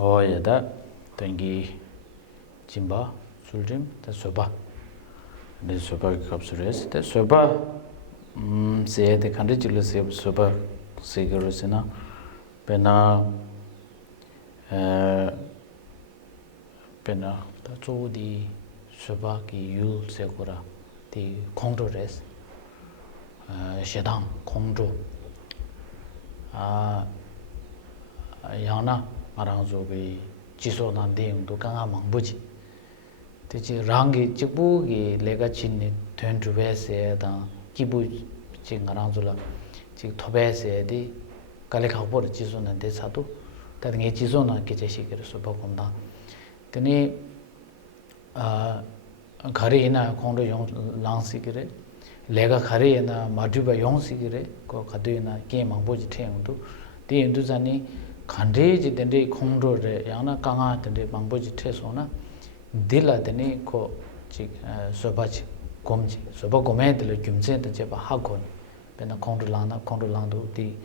Oh ya da tengi jimba sulrim da soba. Ne soba kapsures da soba se de khande chilo se soba se garosena pena pena da cho di soba ki yul se gora di kongdo res shedang kongdo yana marang zo bi jiso nan de yung do kanga mangbuji teji rangi chibu gi lega chinni tuen tuwe se da kibu chi ngarang zo la chi tobe se di kale khakbo ra jiso nan de sadu tadi nge jiso nan ke cheshi kira soba kumda teni khari ina kongdo yung lang si kira lega khari ina madhuba yung si kira ko khadu ina kien mangbuji te yung do di yung do zani khande ji dende kongdo re yana kanga dende mangboji teso na dila dene ko chi soba chi gomji soba gome dile gyumse de jeba hakon bena kongdo langdo di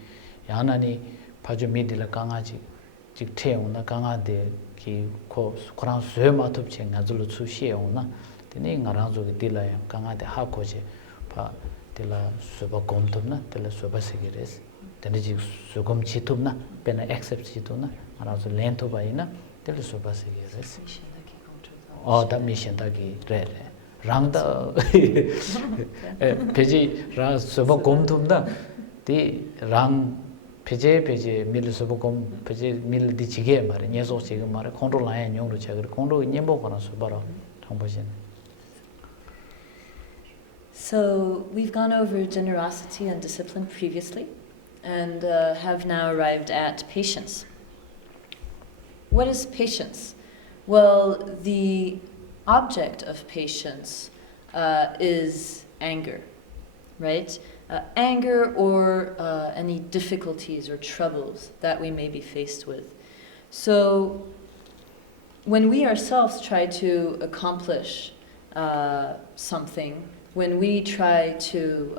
yana ni phajo mi dila kanga chi te una kanga de ki ko kurang soe ma tup che ngazulu chu she una dene ngarang zo ki dila yang kanga de hako che pa dila soba gomtum na dila soba sigires dende ji sugum chitum na pena accept chitum na arazo lento ba ina dele soba se yes oh da mission da ki re rang da peji ra soba gomtum da di rang peje mil soba gom peje mil di chige mare nyeso chige mare control la nyong ro chage control nyembo kono soba ro thambojin. So we've gone over generosity and discipline previously, and have now arrived at patience. What is patience? Well, the object of patience is anger, right? Anger or any difficulties or troubles that we may be faced with. So when we ourselves try to accomplish something, when we try to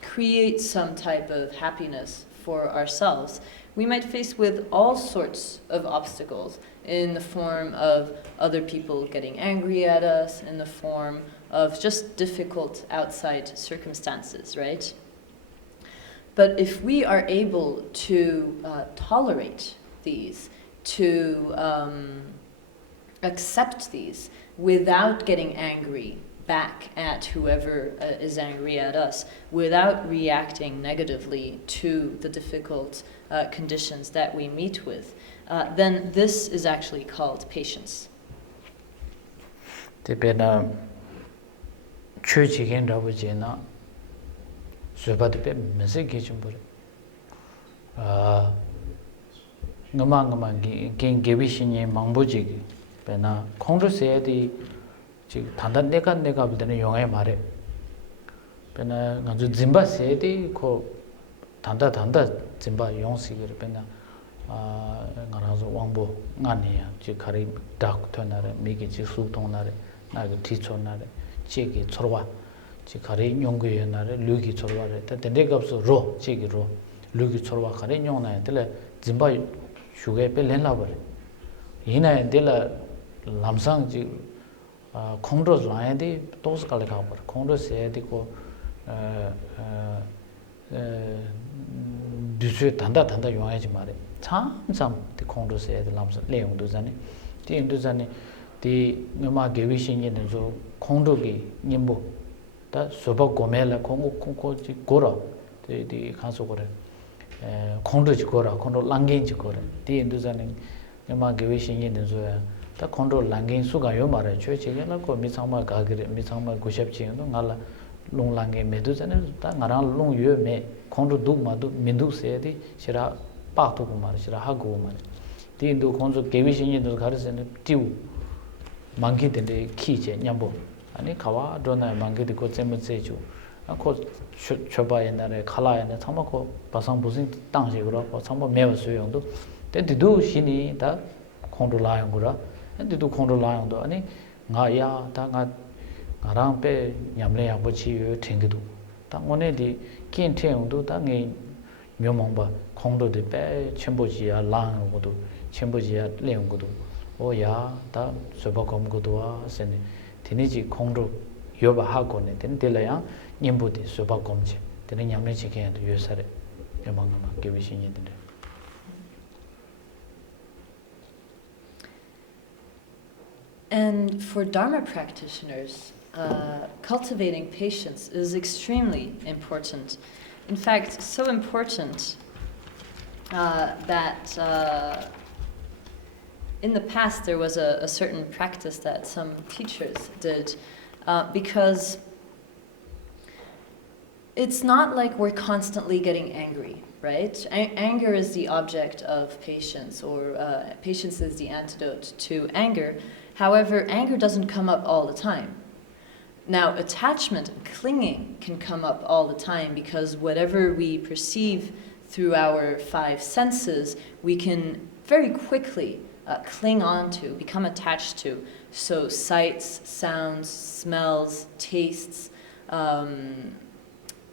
create some type of happiness for ourselves, we might face with all sorts of obstacles in the form of other people getting angry at us, in the form of just difficult outside circumstances, right? But if we are able to tolerate these, to accept these without getting angry back at whoever is angry at us, without reacting negatively to the difficult conditions that we meet with, then this is actually called patience. Tepena chuchigen rabujena sobatepe mesegechumbure ngama gen gebishinye mangboji pena kongro seyadi 지 단단 내가 볼 때는 영어에 말해. 배나 아주 짐바 세디 코 단다 짐바 용식을 배나 나라서 왕보 아니야. 지 가리 닥 터나래 미기 지 수동나래 나그 티촌나래 지기 처와 지 가리 용구에 나래 류기 처와래. 근데 내가 없어 로 지기로 류기 처와 가리 용나야 될 짐바 슈게 벨렌라 버래. 이나에 될 람상 지 Kongros laayadi tos kala kaapar, kongros sayadi ko dusue tanda yuwaaji maare cham di kongros sayadi lamsa leyong do zani di yung do zani di ngama gewi shingi nizo kongro ki nyimbo da soba gome la kongro ji gora di kanso gore kongro ji gora, kongro langin ji gora di yung do zani ngama gewi shingi nizo ya 다 컨트롤 랑긴 수가 요 말에 최치게라 고 미상마 가게 미상마 고샵치도 나라 롱랑게 메두잖아 다 나랑 롱여메 컨트롤 두마도 민두세디 시라 빠토고 말 시라 하고 말 디인도 컨트롤 개비신이도 가르세는 띠우 망기된데 키제 냠보 아니 가와 도나 망기도 고쯤세죠 아코 쳐봐 옛날에 칼라에는 참고 바상 무슨 당시 그러고 참고 매우 수용도 근데도 신이 다 컨트롤 하는 거라 근데도 컨트롤 하는 거 아니 나야 다가 나랑 빼 냠래 양보치 튕기도 딱 오늘이 긴 태용도 당에 묘몽바 콩도데 빼 첨보지야 랑고도 첨보지야 레옹고도 오야 다 소바검고도와 세네 디니지 콩도 요바 하고네 덴딜라야 님보데 소바검지 데네 냠네 지게도 요사레 묘몽마 개비신이데. And for Dharma practitioners, cultivating patience is extremely important. In fact, so important that in the past there was a certain practice that some teachers did, because it's not like we're constantly getting angry, right? Anger is the object of patience, or patience is the antidote to anger. However, anger doesn't come up all the time. Now, attachment and clinging can come up all the time, because whatever we perceive through our five senses, we can very quickly cling on to, become attached to. So sights, sounds, smells, tastes,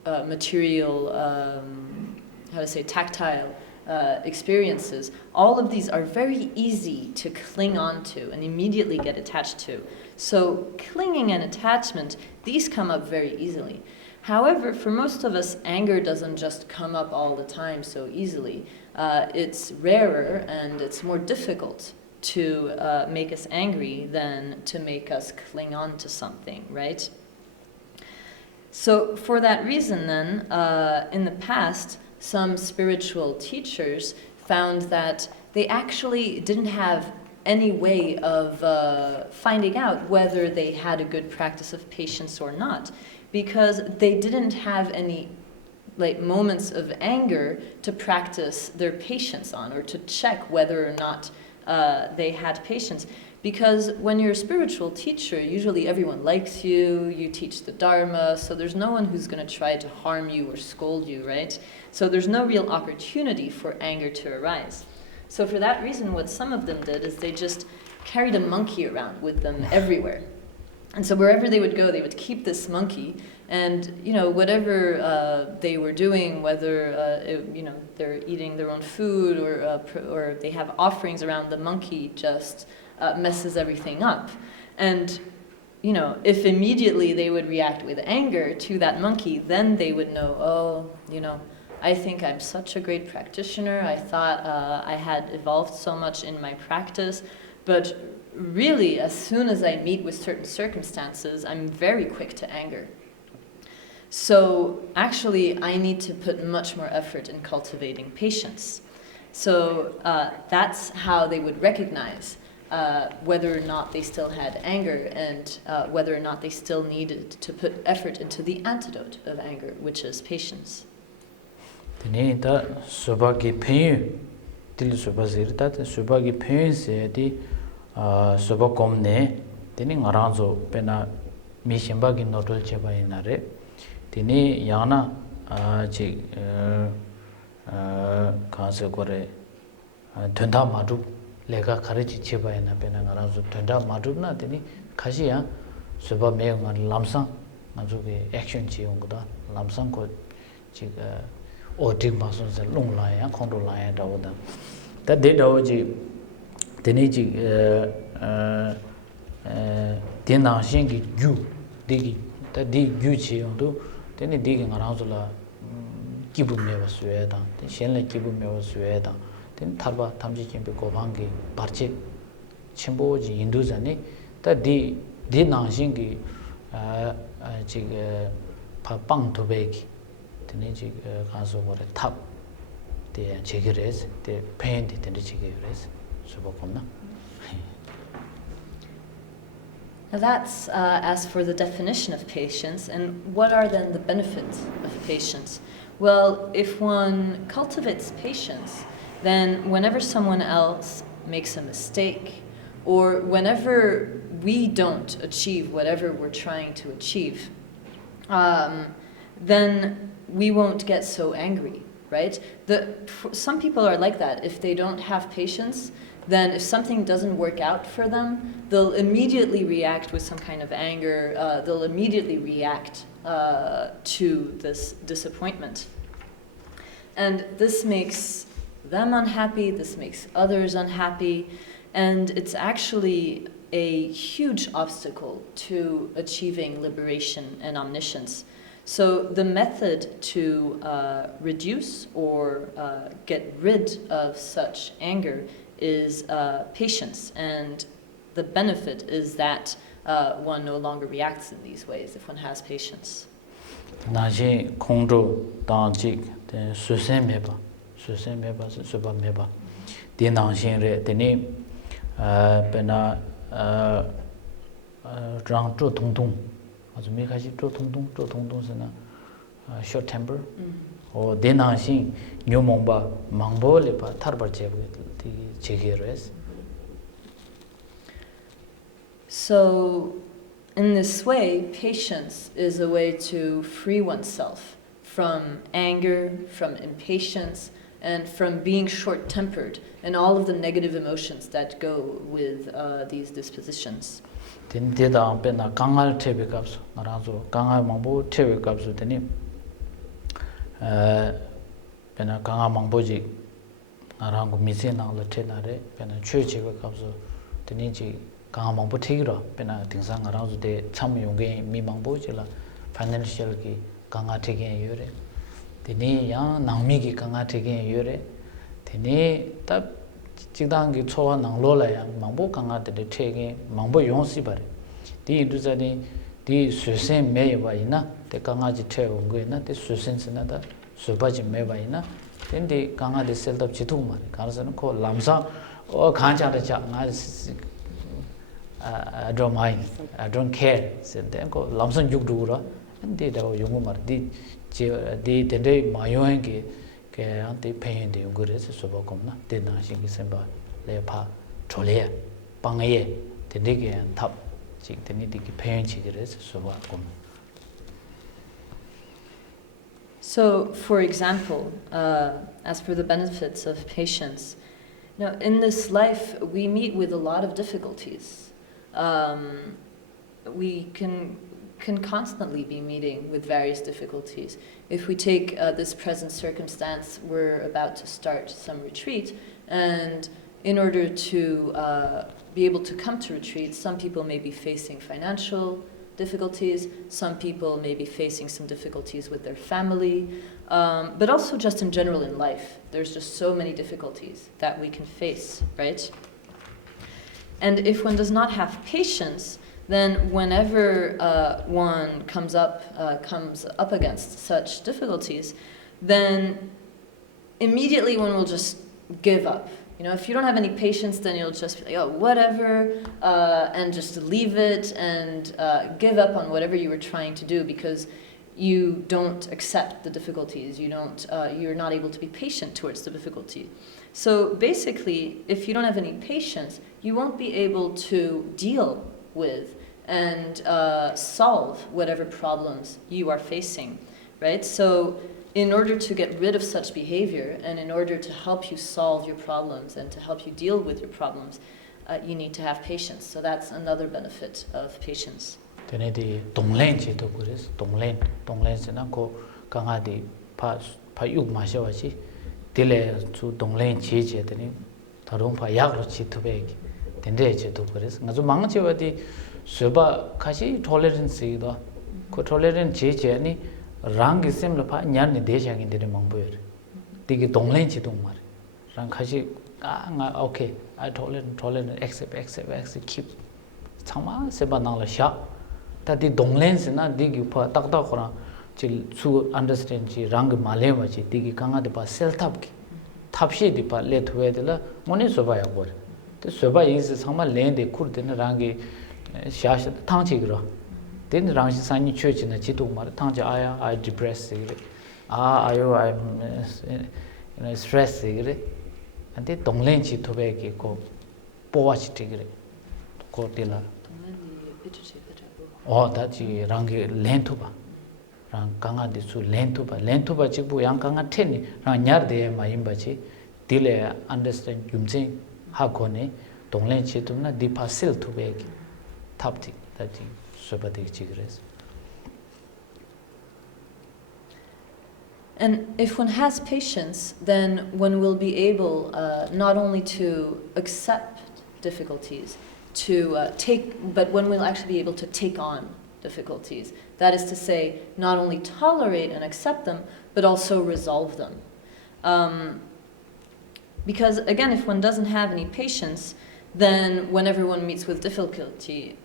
material, tactile experiences, all of these are very easy to cling on to and immediately get attached to. So clinging and attachment, these come up very easily. However, for most of us, anger doesn't just come up all the time so easily. It's rarer and it's more difficult to make us angry than to make us cling on to something, right? So for that reason then, in the past, some spiritual teachers found that they actually didn't have any way of finding out whether they had a good practice of patience or not, because they didn't have any moments of anger to practice their patience on, or to check whether or not they had patience. Because when you're a spiritual teacher, usually everyone likes you, you teach the Dharma, so there's no one who's going to try to harm you or scold you, right? So there's no real opportunity for anger to arise. So for that reason, what some of them did is they just carried a monkey around with them everywhere. And so wherever they would go, they would keep this monkey, and whatever they were doing, whether they're eating their own food or they have offerings around, the monkey just messes everything up. And if immediately they would react with anger to that monkey, then they would know, I think I'm such a great practitioner. I thought I had evolved so much in my practice, but really, as soon as I meet with certain circumstances, I'm very quick to anger. So actually, I need to put much more effort in cultivating patience. So that's how they would recognize whether or not they still had anger, and whether or not they still needed to put effort into the antidote of anger, which is patience. Tene ta sobagi phenyu til sobazir ta sobagi phenyu se di sobakomne tene ngaranzo pena mi shimba gi notol cheba inare tene yana chi kanse kore thenda madu lega kharechi cheba ina pena ngaranzo thenda madu na tene khashiya soba me ngan lamsang ngazo ge action chi ongda lamsang ko chi odik maso se long la ya khondo la ya dawda ta de daw ji tene ji dena shin gi gyu de gi ta de gyu chi ongdo tene de gi ngarang la kibu me wa suye da shen le kibu me wa suye da tene tharba thamji kimbe ko bang gi parche chimbo ji hindu jane ta de na shin gi ji pa pang to be gi tene ji kanso gore tap de chegres de pain de tene chegres sobokomna. Now that's as for the definition of patience. And what are then the benefits of patience? Well, if one cultivates patience, then whenever someone else makes a mistake, or whenever we don't achieve whatever we're trying to achieve, then we won't get so angry, right? Some people are like that. If they don't have patience, then if something doesn't work out for them, they'll immediately react with some kind of anger. They'll immediately react to this disappointment. And this makes them unhappy, this makes others unhappy, and it's actually a huge obstacle to achieving liberation and omniscience. So the method to reduce or get rid of such anger is patience, and the benefit is that one no longer reacts in these ways if one has patience. 나지 공조 당직 수sen meba 수바 meba 디낭신레 데니 베나 랑 통통 아주 메가지 통통스나 short temper 오 데낭신 뇨몽바 망보레바 타르바제부 디 제게레스. So in this way, patience is a way to free oneself from anger, from impatience, and from being short-tempered, and all of the negative emotions that go with these dispositions. 딘데다 베나 강할 테베갑스 나라조 강할 망보 테베갑스 데니 베나 강할 망보지 나랑고 미세나를 테나레 베나 최제베갑스 데니지 강한 망보 테기로 베나 등상 알아서 대 참용게 미망보지라 파이낸셜 기 강하 테게 요래 데니 야 낭미기 강하 테게 요래 데니 답 직당기 초와 낭로라야 망보 강하데 테게 망보 용시 바래 디 인두자니 디 수sen 매바이나 데 강하지 태운 거이나 데 수sen스나다 수바지 매바이나 덴디 강하데 셀답 지투 말이 가르서는 코 람사 간자다 자 I don't mind, I don't care. So then go lamsan yuk dura, and they do young mar di day mayoing ke anti pain the ungures sobacomna, did not sing Simba, lepa, trolea, pangaye, the diggy and tap, chick the nitty pain chiggers sobacom. So, for example, as for the benefits of patience, now in this life we meet with a lot of difficulties. We can constantly be meeting with various difficulties. If we take this present circumstance, we're about to start some retreat, and in order to be able to come to retreat, some people may be facing financial difficulties, some people may be facing some difficulties with their family, but also just in general in life. There's just so many difficulties that we can face, right? And if one does not have patience, then whenever one comes up against such difficulties, then immediately one will just give up. You know, if you don't have any patience, then you'll just be like, oh, whatever, and just leave it and give up on whatever you were trying to do because you don't accept the difficulties. You're not able to be patient towards the difficulty. So basically, if you don't have any patience, you won't be able to deal with and solve whatever problems you are facing, right? So in order to get rid of such behavior and in order to help you solve your problems and to help you deal with your problems, you need to have patience. So that's another benefit of patience. Tenedi donglen che to kuris donglen sena ko kangadi pa yug ma shawachi dile chu donglen che teni tarong pa yag ro chi to be dende che to kuris ngazu mang che wadi soba kashi tolerance do ko tolerance che ni rang gisem la pa nyan ni de jang inde mang boyer digi donglen che dong mar rang kashi nga okay I tolerate accept keep chama seba nang la sha tadi donglen sena digi pa tak khora chil su understand chi rang male ma chi digi kanga de pa self tap ki thapshi di pa let huwe de la moni soba ya bor te soba is sama len de kur de rang gi sha sha thang chi gro den rang shi san ni chue chi na chi tu ma thang ja aya I depressed sigre ayo I'm stressed sigre ante donglen chi to be ki ko po chi tigre ko de la 다지 랑게 렌투바 랑 강아디 수 렌투바 지부 양 강아 테니 랑 냐르데 마임바치 딜레 understand юм제 하고네 동렌 치tum나 디파실 투베기 탑티 다지 소바데 지그레스. And if one has patience, then one will be able not only to accept difficulties, but one will actually be able to take on difficulties. That is to say, not only tolerate and accept them, but also resolve them. Because again, if one doesn't have any patience, then whenever one meets with difficulty,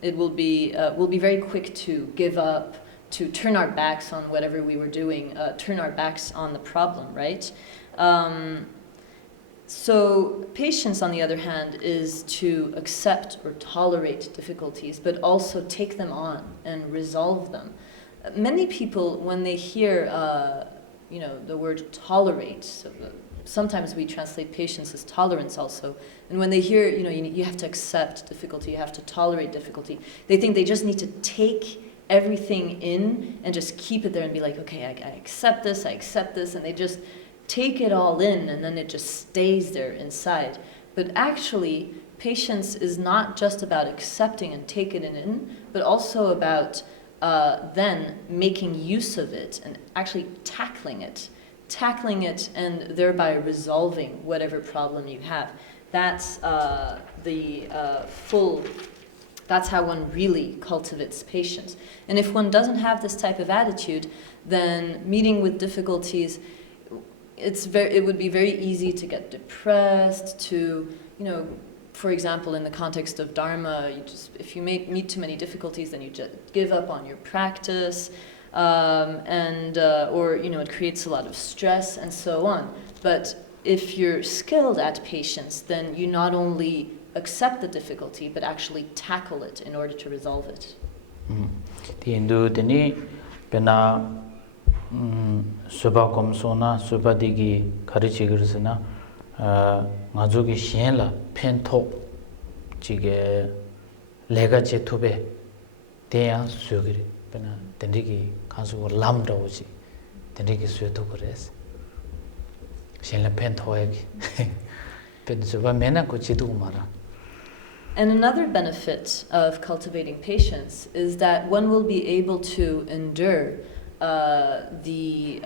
it will be very quick to give up, to turn our backs on whatever we were doing, turn our backs on the problem, right? So patience, on the other hand, is to accept or tolerate difficulties, but also take them on and resolve them. Many people, when they hear, the word tolerate, so sometimes we translate patience as tolerance also, and when they hear, you have to accept difficulty, you have to tolerate difficulty, they think they just need to take everything in and just keep it there and be like, okay, I accept this, and they just take it all in, and then it just stays there inside. But actually, patience is not just about accepting and taking it in, but also about then making use of it and actually tackling it and thereby resolving whatever problem you have. That's that's how one really cultivates patience. And if one doesn't have this type of attitude, then meeting with difficulties, it would be very easy to get depressed, to, for example, in the context of Dharma, if you meet too many difficulties, then you just give up on your practice, or it creates a lot of stress and so on. But if you're skilled at patience, then you not only accept the difficulty, but actually tackle it in order to resolve it. Suba komsona suba digi karichi girsina ngazugi shenla pento chige lega chetube teya sugiri pena tendigi kansu lamda uchi tendigi sueto kores shenla pento egi pen suba mena ko chitu mara. And another benefit of cultivating patience is that one will be able to endure the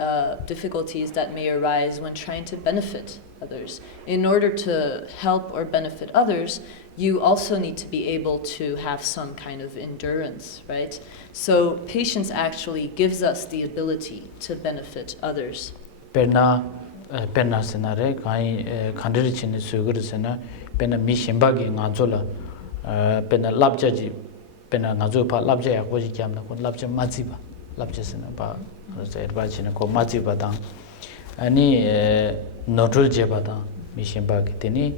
difficulties that may arise when trying to benefit others. In order to help or benefit others, you also need to be able to have some kind of endurance, right? So patience actually gives us the ability to benefit others. Penna senare kai khandiri chini suguru sena penna mi shimbagi ngazola penna labjaji penna ngazo pa labja ya koji jamna kon labja maziba labjesina ba advachina ko maji badang ani notul je badang mission ba kitini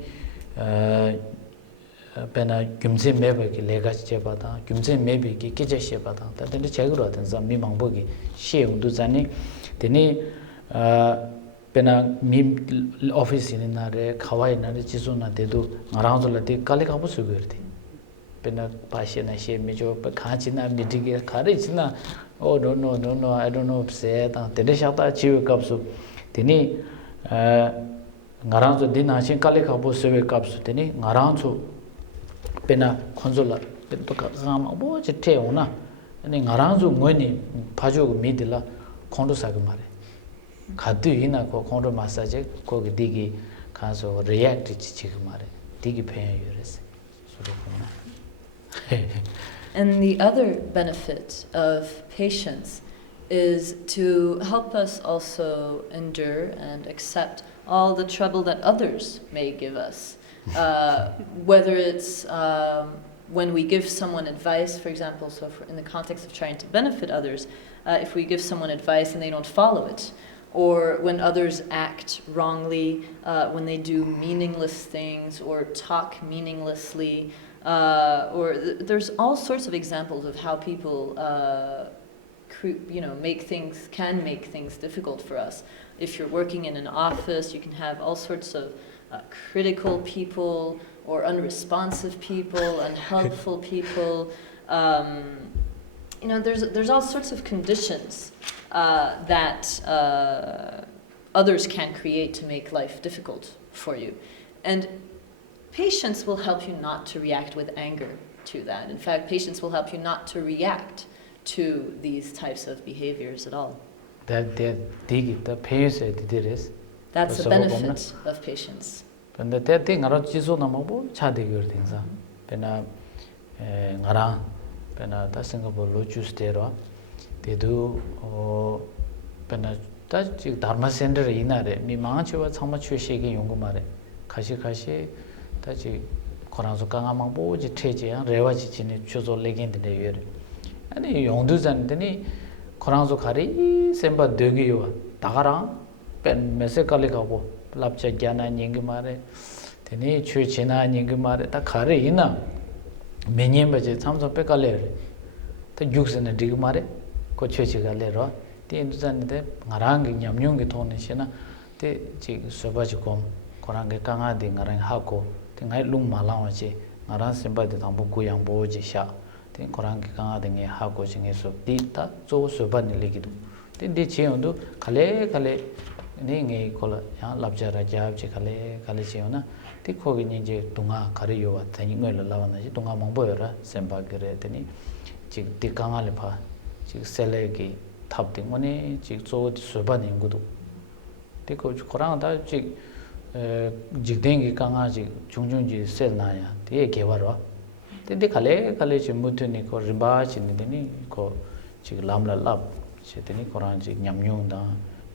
pena gyumje mebe ki lega je badang gyumje mebe ki keje she badang ta den chegro atan za mi mangbo gi she undu zani tini pena mi office ni na re khawai na re chisu na de do ngarang zola de kale ka bu su gerti pena pashe na she mi jo pa khachi na mi dige khare china. Oh no, I don't know upset. Tene shata achieve kapsu. Tene ngaranzo din ashin kale kapo sewe kapsu. Tene ngaranzo pena konsola to kama bo chete ona. Tene ngaranzo ngoni pajo go midila kondo sagmare. Khadu hina ko kondo massage ko digi kanso react chigmare. Digi phen yures. And the other benefit of patience is to help us also endure and accept all the trouble that others may give us. Whether it's when we give someone advice, for example, in the context of trying to benefit others, if we give someone advice and they don't follow it, or when others act wrongly, when they do meaningless things or talk meaninglessly, there's all sorts of examples of how people make things difficult for us. If you're working in an office, you can have all sorts of critical people or unresponsive people, unhelpful people. There's all sorts of conditions that others can create to make life difficult for you. And patience will help you not to react with anger to that. In fact, patience will help you not to react to these types of behaviors at all. that the pains is. That's the benefit of patience. When the thing are jiso namabo chadi things. Pena ngara pena ta Singapore lo choose tero. They do pena ta dharma center inare mi mangachiwa chama chweshegi yongumare. Kashi ta chi koranzo kanga mangbo ji treje rewa ji chini chuzo legend de yere. Ani yongdu zan deni koranzo khari semba degi yo dagara pen mese kali kago lapcha gyana nyingi mare teni chue china nyingi mare ta khari ina menyen baje samso pe kale ta yuksene dig mare ko chue chiga le ro ti indu zan de ngarang nyamnyong gi thone shina te chi sobaji kom korange kanga de ngarang ha ko te ngai lung malawa chi ngarang semba de tambo kuyang bo ji sha te korange kanga de nge ha ko chinge so ti ta zo soba ni legidu te de cheondu khale ni nge kola ya labja ra jab chi khale cheona ti khogi ni je tunga khari yo wa thani ngoi la lawa na ji tunga mangbo yo ra semba gere te ni chi ti kanga le pha chi sele gi thap ting mone chi zo soba ni ngudu te ko korang da chi jigdeng gi kanga ji chung ji sel na ya te ge wa ro te de khale chi mutu ni ko rimba chi ni de ni ko chi lam la lap che te ni korang ji nyamnyong da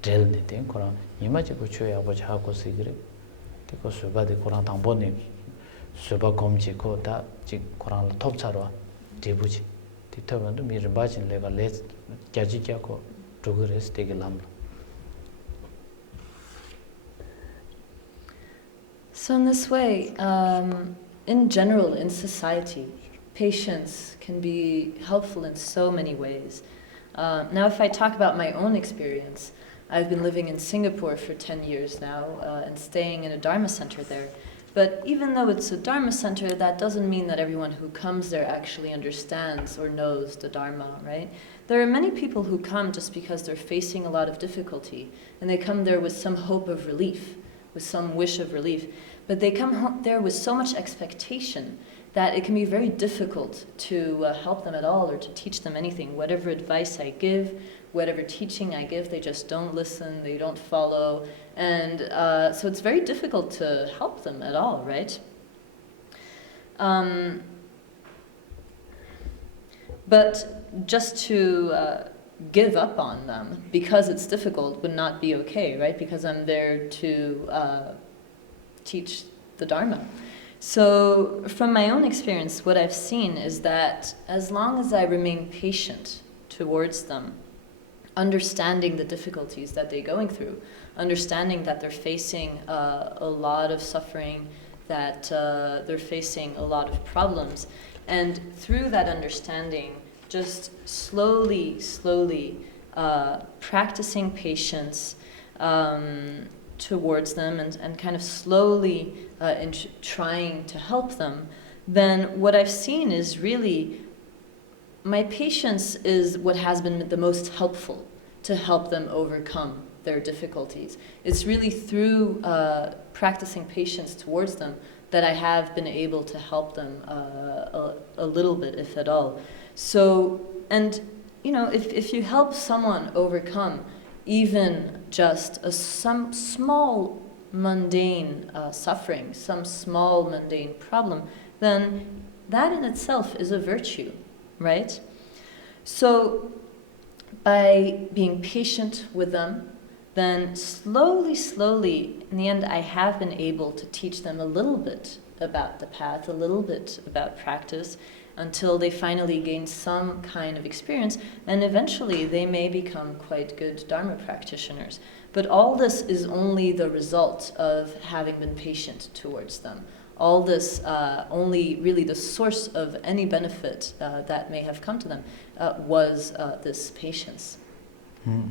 del ne te korang yima chi ko chue ya bo cha ko sigre te ko soba de korang tangbo ni soba kom chi ko da chi korang la top cha ro de bu chi ti ta ban mi rimba chi le ga le kya ji kya ko progress te ge lam. So in this way, in general, in society, patience can be helpful in so many ways. Now, if I talk about my own experience, I've been living in Singapore for 10 years now and staying in a Dharma center there. But even though it's a Dharma center, that doesn't mean that everyone who comes there actually understands or knows the Dharma, right? There are many people who come just because they're facing a lot of difficulty, and they come there with some hope of relief, with some wish of relief. But they come there with so much expectation that it can be very difficult to help them at all or to teach them anything. Whatever advice I give, whatever teaching I give, they just don't listen, they don't follow. And so it's very difficult to help them at all, right? But just to give up on them because it's difficult would not be okay, right? Because I'm there to teach the Dharma. So from my own experience, what I've seen is that as long as I remain patient towards them, understanding the difficulties that they're going through, understanding that they're facing a lot of suffering, that they're facing a lot of problems, and through that understanding, just slowly practicing patience towards them and kind of slowly trying to help them, then what I've seen is really my patience is what has been the most helpful to help them overcome their difficulties. It's really through practicing patience towards them that I have been able to help them a little bit, if at all. So, and you know, if you help someone overcome even just some small mundane suffering, some small mundane problem, then that in itself is a virtue, right? So by being patient with them, then slowly, in the end, I have been able to teach them a little bit about the path, a little bit about practice, until they finally gain some kind of experience, and eventually they may become quite good Dharma practitioners. But all this is only the result of having been patient towards them. All this, only really the source of any benefit that may have come to them was this patience. Mm.